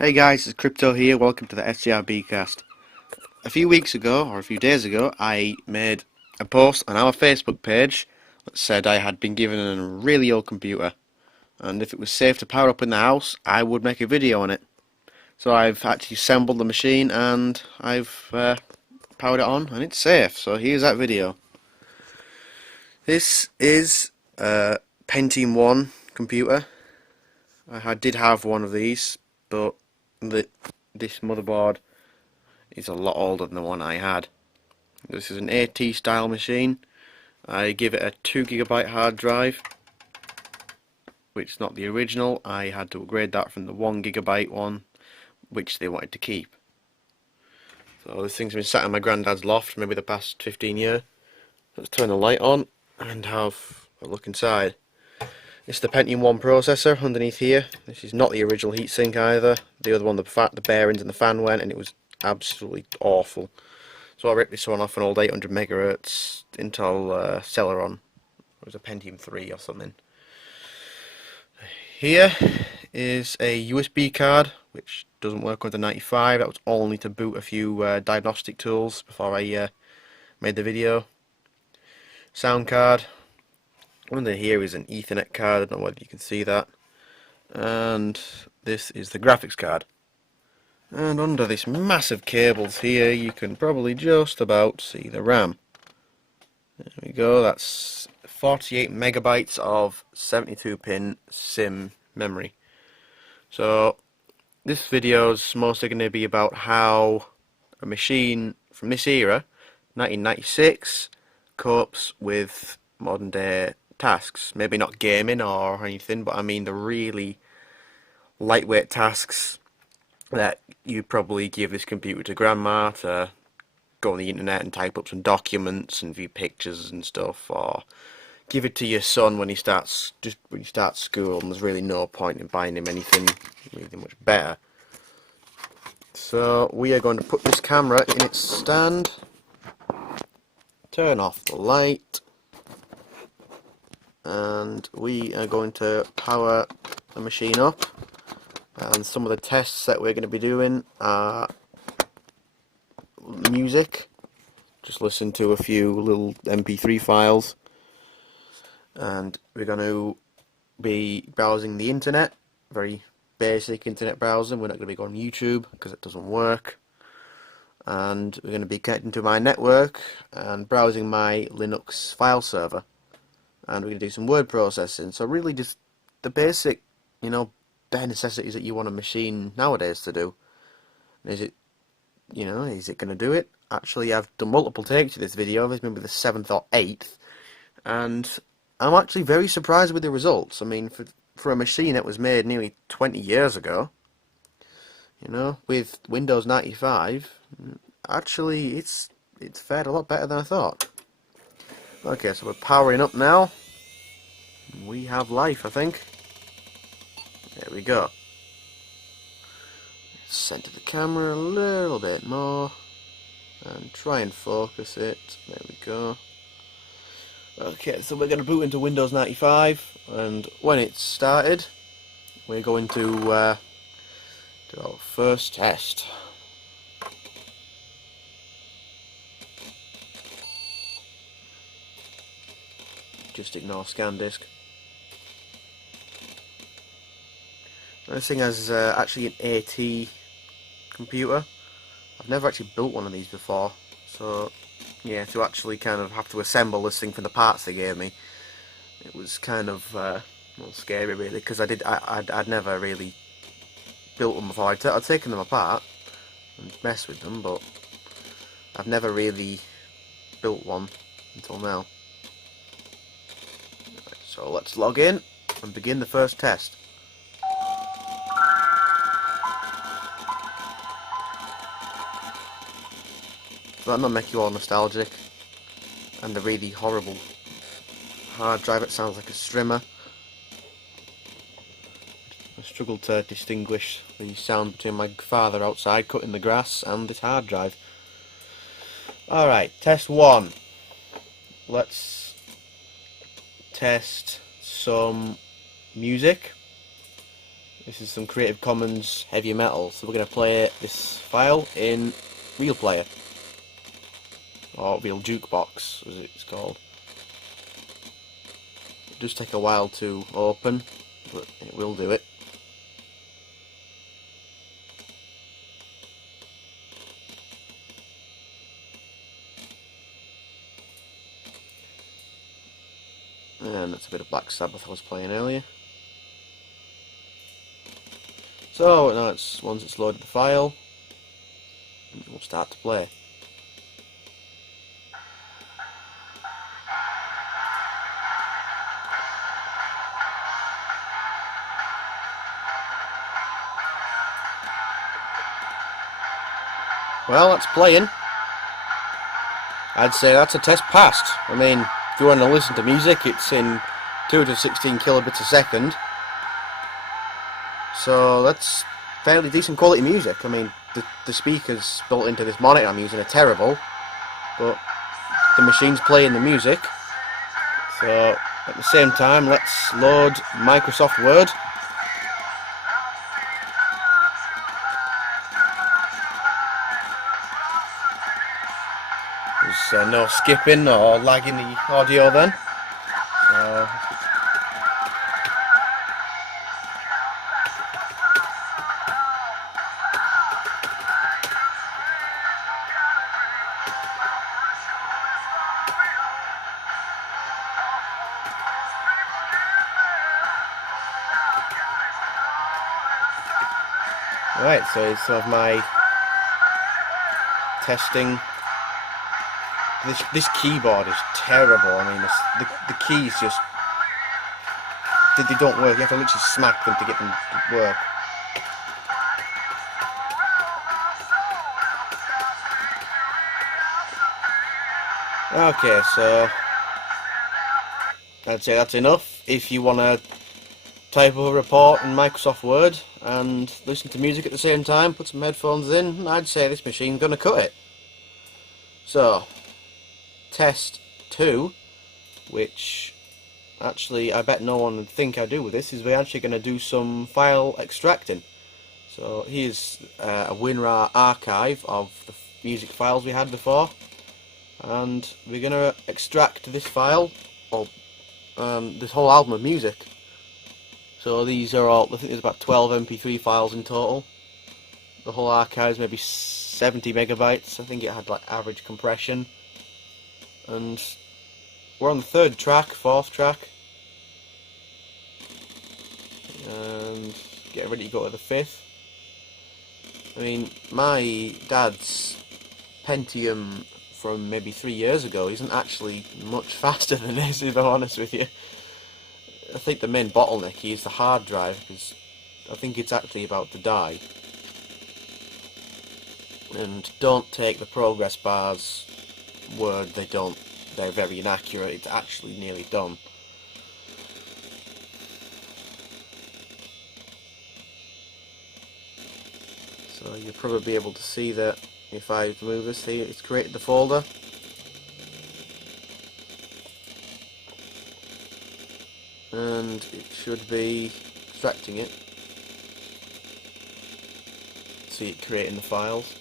Hey guys, it's Crypto here. Welcome to the SCRB cast. A few weeks ago, or a few days ago, I made a post on our Facebook page that said I had been given a really old computer, and if it was safe to power up in the house, I would make a video on it. So I've actually assembled the machine and I've powered it on, and it's safe. So here's that video. This is a Pentium 1 computer. I did have one of these, but this motherboard is a lot older than the one I had. This is an AT style machine. I give it a 2 GB hard drive, which is not the original. I had to upgrade that from the 1 GB one, which they wanted to keep. So this thing's been sat in my granddad's loft for maybe the past 15 years. Let's turn the light on and have a look inside. This is the Pentium 1 processor underneath here. This is not the original heatsink either. The other one, the bearings and the fan went, and it was absolutely awful. So I ripped this one off an old 800 MHz Intel Celeron. It was a Pentium 3 or something. Here is a USB card, which doesn't work with the 95. That was only to boot a few diagnostic tools before I made the video. Sound card. Under here is an Ethernet card. I don't know whether you can see that. And this is the graphics card. And under this massive cables here, you can probably just about see the RAM. There we go, that's 48 megabytes of 72-pin SIM memory. So, this video is mostly going to be about how a machine from this era, 1996, copes with modern day tasks. Maybe not gaming or anything, but I mean the really lightweight tasks that you probably give this computer to grandma to go on the internet and type up some documents and view pictures and stuff, or give it to your son when he starts school and there's really no point in buying him anything really much better. So we are going to put this camera in its stand, turn off the light, and we are going to power the machine up. And some of the tests that we're going to be doing are music. Just listen to a few little MP3 files. And we're going to be browsing the internet. Very basic internet browsing. We're not going to be going on YouTube because it doesn't work. And we're going to be connecting to my network and browsing my Linux file server. And we're going to do some word processing. So really just the basic, bare necessities that you want a machine nowadays to do. Is it going to do it? Actually, I've done multiple takes of this video. This may be the 7th or 8th, and I'm actually very surprised with the results. I mean, for a machine that was made nearly 20 years ago, with Windows 95, actually it's fared a lot better than I thought. Okay, so we're powering up now. We have life, I think. There we go. Center the camera a little bit more and try and focus it. There we go. Okay, so we're going to boot into Windows 95, and when it's started, we're going to do our first test. Just ignore scan disk. This thing has actually an AT computer. I've never actually built one of these before, so yeah, to actually kind of have to assemble this thing from the parts they gave me, it was kind of a little scary really, because I'd never really built them before. I'd taken them apart and messed with them, but I've never really built one until now. Right, so let's log in and begin the first test. So that might make you all nostalgic, and the really horrible hard drive, it sounds like a strimmer. I struggled to distinguish the sound between my father outside cutting the grass and this hard drive. Alright, test 1. Let's test some music. This is some Creative Commons heavy metal, so we're going to play this file in Real Player, or Real Jukebox as it's called. It does take a while to open, but it will do it. And that's a bit of Black Sabbath I was playing earlier. So now once it's loaded the file, we'll start to play. Well, that's playing. I'd say that's a test passed. I mean, if you want to listen to music, it's in 216 kilobits a second. So that's fairly decent quality music. I mean, the speakers built into this monitor I'm using are terrible, but the machine's playing the music. So at the same time, let's load Microsoft Word. There's no skipping or lagging the audio then. Right, so it's sort of my testing. This keyboard is terrible. I mean, the keys just they don't work. You have to literally smack them to get them to work. Okay, so I'd say that's enough. If you want to type up a report in Microsoft Word and listen to music at the same time, put some headphones in, I'd say this machine's gonna cut it. So, test 2, which actually I bet no one would think I do with this, is we're actually going to do some file extracting. So here's a WinRAR archive of the music files we had before, and we're going to extract this file, or this whole album of music. So these are all, I think there's about 12 MP3 files in total. The whole archive is maybe 70 megabytes. I think it had like average compression. And we're on the 3rd track, 4th track. And get ready to go to the 5th. I mean, my dad's Pentium from maybe 3 years ago isn't actually much faster than this, if I'm honest with you. I think the main bottleneck is the hard drive, because I think it's actually about to die. And don't take the progress bars word, they're very inaccurate. It's actually nearly done. So you'll probably be able to see that if I remove this here, it's created the folder. And it should be extracting it. See it creating the files.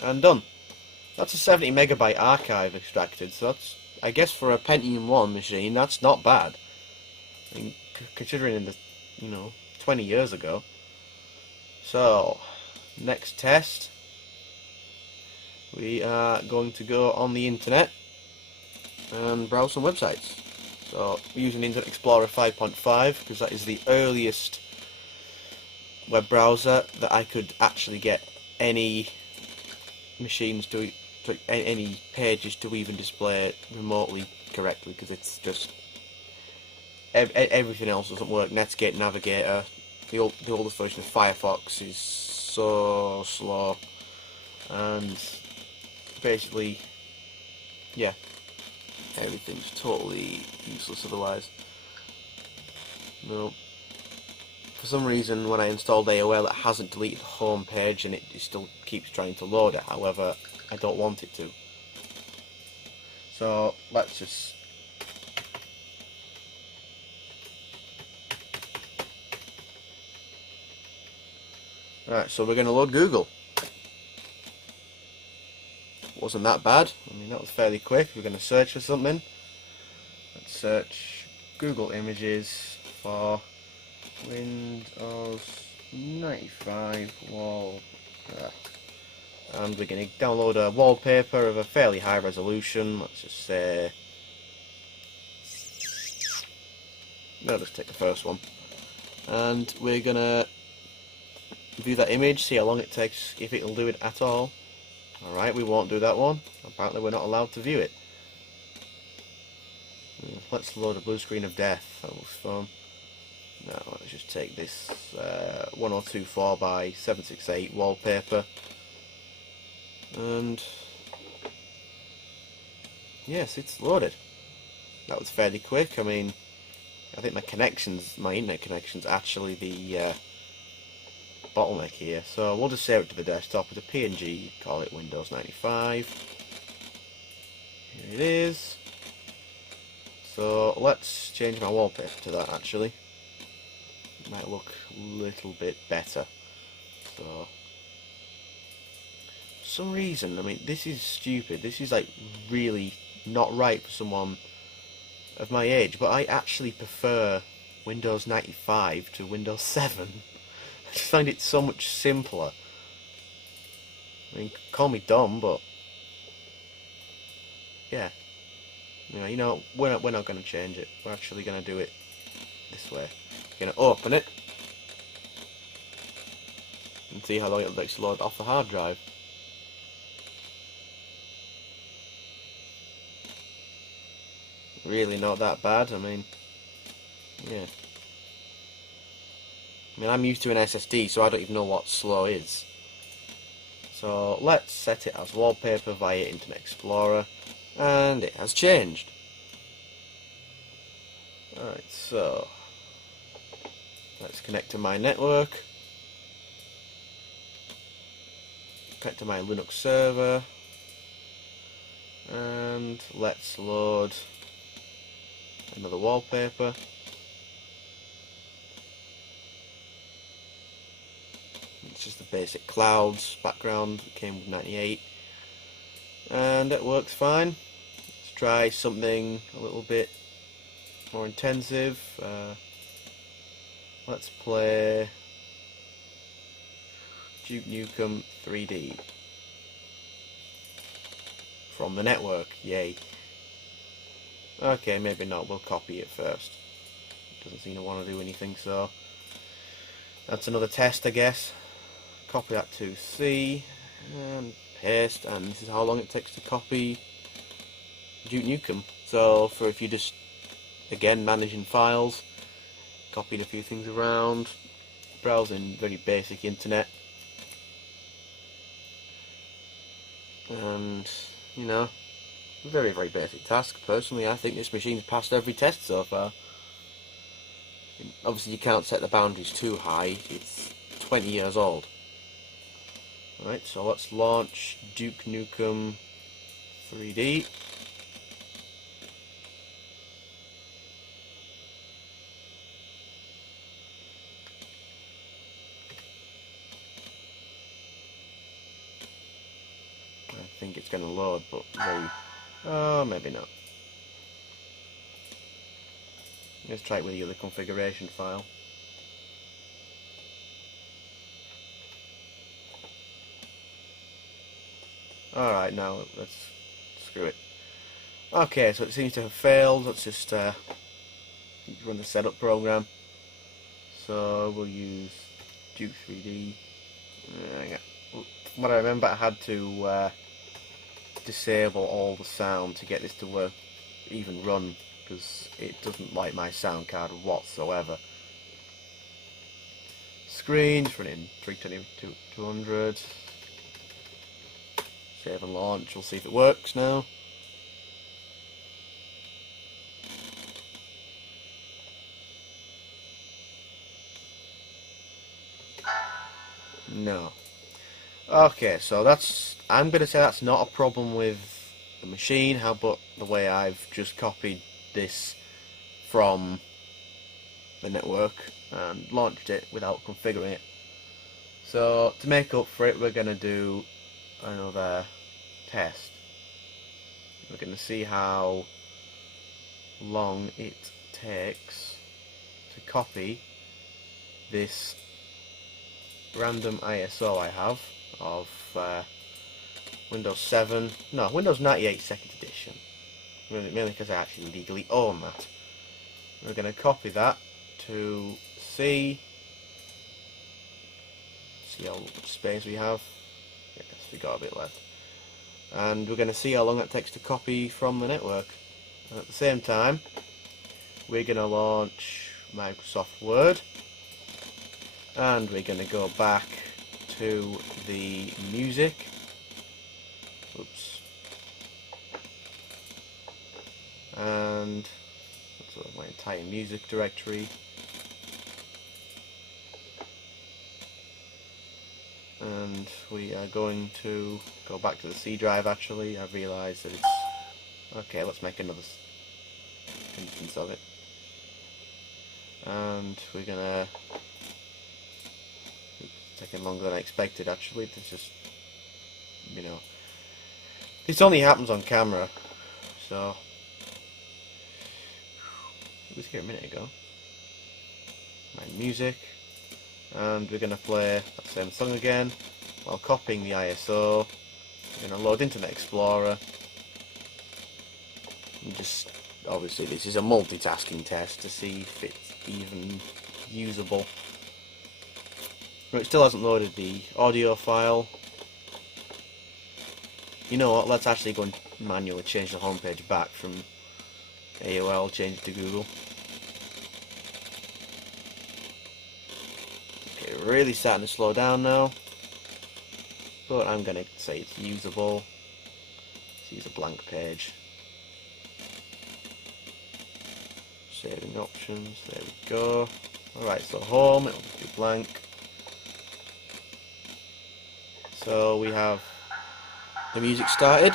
And done. That's a 70 megabyte archive extracted, so that's, I guess for a Pentium 1 machine, that's not bad. I mean, considering in the, 20 years ago. So, next test, we are going to go on the internet and browse some websites. So, we're using Internet Explorer 5.5 because that is the earliest web browser that I could actually get any machines to any pages to even display it remotely correctly, because it's just everything else doesn't work. Netscape Navigator, the oldest version of Firefox is so slow, and basically, yeah, everything's totally useless otherwise. No. For some reason, when I installed AOL, it hasn't deleted the home page, and it still keeps trying to load it. However, I don't want it to. So let's just Alright, so we're going to load Google. Wasn't that bad. I mean, that was fairly quick. We're going to search for something. Let's search Google Images for Windows 95 wall. And we're going to download a wallpaper of a fairly high resolution. Let's just say... No, just take the first one. And we're going to view that image, see how long it takes, if it'll do it at all. Alright, we won't do that one. Apparently we're not allowed to view it. Let's load a blue screen of death. That looks fun. Now let's just take this 1024 by 768 wallpaper. And yes, it's loaded. That was fairly quick. I mean, I think my internet connection's actually the bottleneck here. So we'll just save it to the desktop as a PNG, call it Windows 95. Here it is. So let's change my wallpaper to that actually. It might look a little bit better. So for some reason, I mean, this is stupid. This is like really not right for someone of my age, but I actually prefer Windows 95 to Windows 7. I just find it so much simpler. I mean, call me dumb, but yeah. You know, we're not going to change it. We're actually going to do it this way. We're going to open it and see how long it takes to load off the hard drive. Really not that bad. I mean, yeah. I mean, I'm used to an SSD, so I don't even know what slow is. So let's set it as wallpaper via Internet Explorer, and it has changed. Alright, so let's connect to my network, connect to my Linux server, and let's load another wallpaper. It's just the basic clouds background. It came with 98, and it works fine. Let's try something a little bit more intensive. Let's play Duke Nukem 3D from the network. Yay. Okay, maybe not. We'll copy it first. It doesn't seem to want to do anything, so that's another test, I guess. Copy that to C and paste, and this is how long it takes to copy Duke Nukem. So for if you just, again, managing files, copied a few things around, browsing very basic internet, and you know, very basic task. Personally, I think this machine's passed every test so far. Obviously you can't set the boundaries too high, it's 20 years old. Right, so let's launch Duke Nukem 3D. I think it's going to load, but maybe not. Let's try it with the other configuration file. Alright, now let's screw it. Okay, so it seems to have failed. Let's just run the setup program. So we'll use Duke 3D. From what I remember, I had to disable all the sound to get this to work, even run, because it doesn't like my sound card whatsoever. Screens running 320 to 200. Save and launch. We'll see if it works now. No. Okay, so I'm going to say that's not a problem with the machine, how about the way I've just copied this from the network and launched it without configuring it. So to make up for it, we're going to do another test. We're going to see how long it takes to copy this random ISO I have of Windows 7, no, Windows 98 2nd edition, mainly because I actually legally own that. We're going to copy that to see how much space we have. Yes, we got a bit left. And we're going to see how long it takes to copy from the network. And at the same time, we're going to launch Microsoft Word, and we're going to go back to the music. Oops. And that's my entire music directory. And we are going to go back to the C drive. Actually, I've realised that it's okay. Let's make another instance of it, and we're gonna. It's taking longer than I expected. Actually, it's just, you know, this only happens on camera, so it was here a minute ago. My music. And we're going to play that same song again while copying the ISO. We're going to load Internet Explorer. And just, obviously this is a multitasking test to see if it's even usable. But it still hasn't loaded the audio file. You know what, let's actually go and manually change the homepage back from AOL, change it to Google. Really starting to slow down now, but I'm going to say it's usable. Let's use a blank page. Saving options, there we go. Alright, so home, it'll be blank. So we have the music started.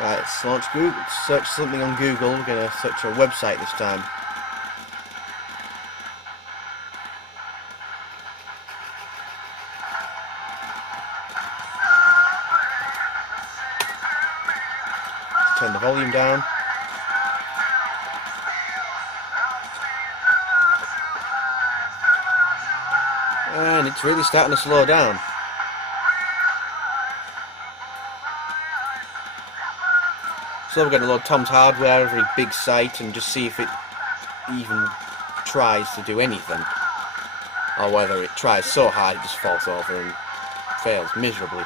Right, let's launch Google. Let's search something on Google. We're going to search a website this time. Let's turn the volume down. And it's really starting to slow down. So we're going to load Tom's Hardware, a very big site, and just see if it even tries to do anything, or whether it tries so hard it just falls over and fails miserably.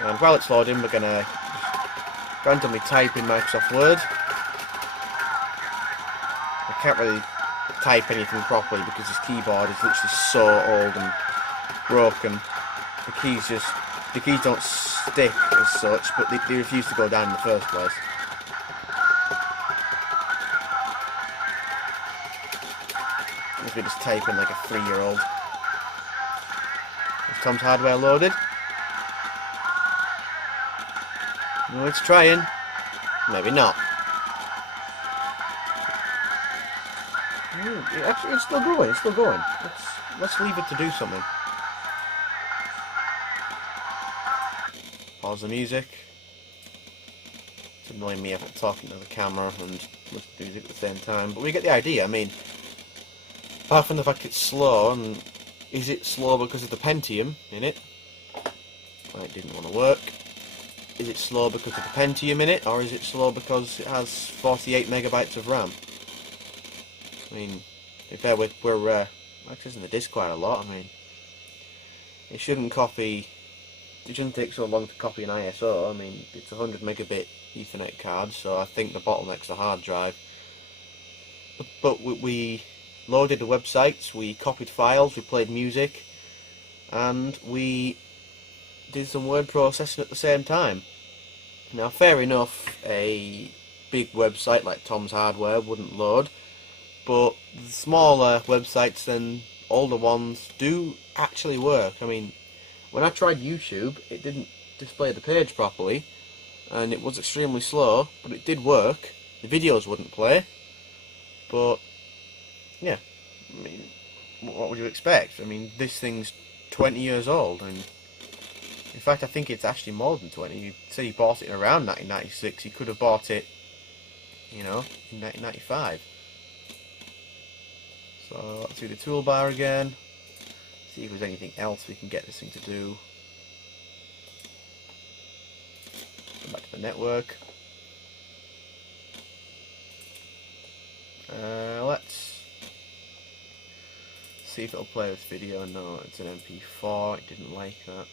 And while it's loading, we're going to randomly type in Microsoft Word. I can't really type anything properly because this keyboard is literally so old and broken. The keys don't stick as such, but they refuse to go down in the first place. We just type in like a 3-year-old. Is Tom's Hardware loaded? No, it's trying. Maybe not. Actually, it's still going. It's still going. Let's leave it to do something. Pause the music. It's annoying me if I'm talking to the camera and listening to music at the same time, but we get the idea. I mean, apart from the fact it's slow, and is it slow because of the Pentium in it? Well, it didn't want to work. Is it slow because of the Pentium in it, or is it slow because it has 48 megabytes of RAM? I mean, if we're accessing the disk quite a lot. I mean, it shouldn't take so long to copy an ISO. I mean, it's a 100 megabit Ethernet card, so I think the bottleneck's the hard drive. But we loaded the websites, we copied files, we played music, and we did some word processing at the same time. Now, fair enough, a big website like Tom's Hardware wouldn't load, but the smaller websites then older ones do actually work. I mean, when I tried YouTube, it didn't display the page properly, and it was extremely slow, but it did work. The videos wouldn't play, but yeah, I mean, what would you expect? I mean, this thing's 20 years old, and in fact, I think it's actually more than 20. You said he bought it around 1996. He could have bought it, you know, in 1995. So let's do the toolbar again. See if there's anything else we can get this thing to do. Go back to the network. Let's see if it'll play this video. No, it's an MP4. It didn't like that.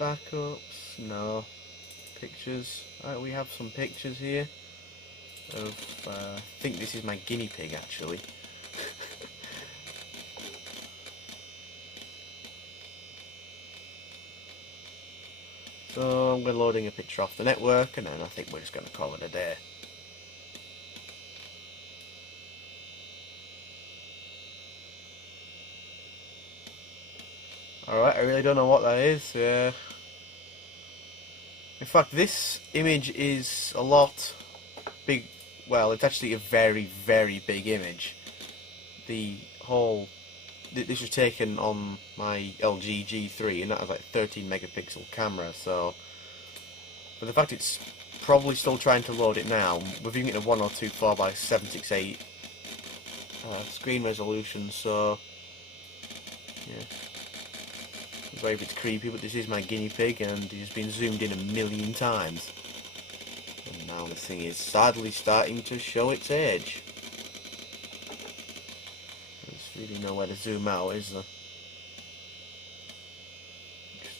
Backups, no. Pictures. Alright, we have some pictures here of, I think this is my guinea pig actually. So we're loading a picture off the network, and then I think we're just going to call it a day. Alright, I really don't know what that is. In fact, this image is a lot big. Well, it's actually a very, very big image. The whole... This was taken on my LG G3, and that has like 13 megapixel camera, so... But the fact it's probably still trying to load it now, we're viewing it at 1024 by 768 screen resolution, so... Yeah. Sorry if it's creepy, but this is my guinea pig, and he's been zoomed in 1,000,000 times. And now this thing is sadly starting to show its age. There's really nowhere to zoom out, is there?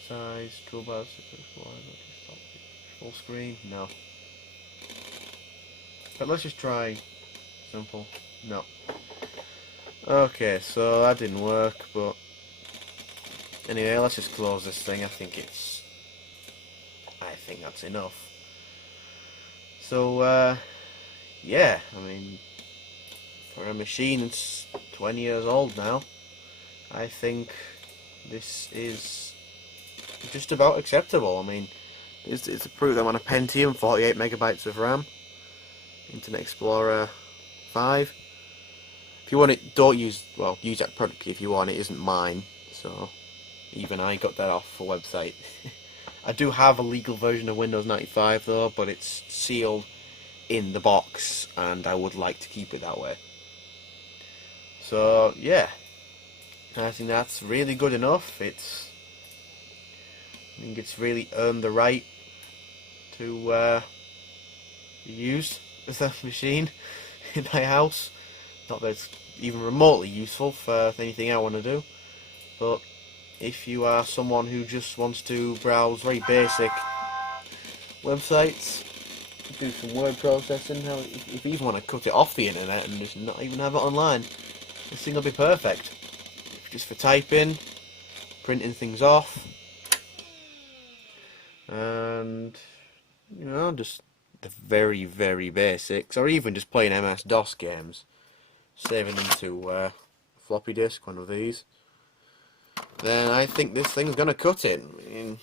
Size, toolbars, full screen, no. But let's just try simple. No. Okay, so that didn't work, but anyway, let's just close this thing. I think that's enough. So, yeah, I mean, for a machine that's 20 years old now, I think this is just about acceptable. I mean, it's a proof I'm on a Pentium, 48 megabytes of RAM, Internet Explorer 5. If you want it, don't use, well, use that product if you want. It isn't mine, so even I got that off a website. I do have a legal version of Windows 95 though, but it's sealed in the box, and I would like to keep it that way. So yeah, I think that's really good enough. I think it's really earned the right to be used as a machine in my house. Not that it's even remotely useful for anything I want to do, but if you are someone who just wants to browse very basic websites, do some word processing, if you even want to cut it off the internet and just not even have it online, this thing will be perfect. Just for typing, printing things off, and you know, just the very, very basics, or even just playing MS-DOS games, saving them to floppy disk, one of these. Then I think this thing's gonna cut it. I mean,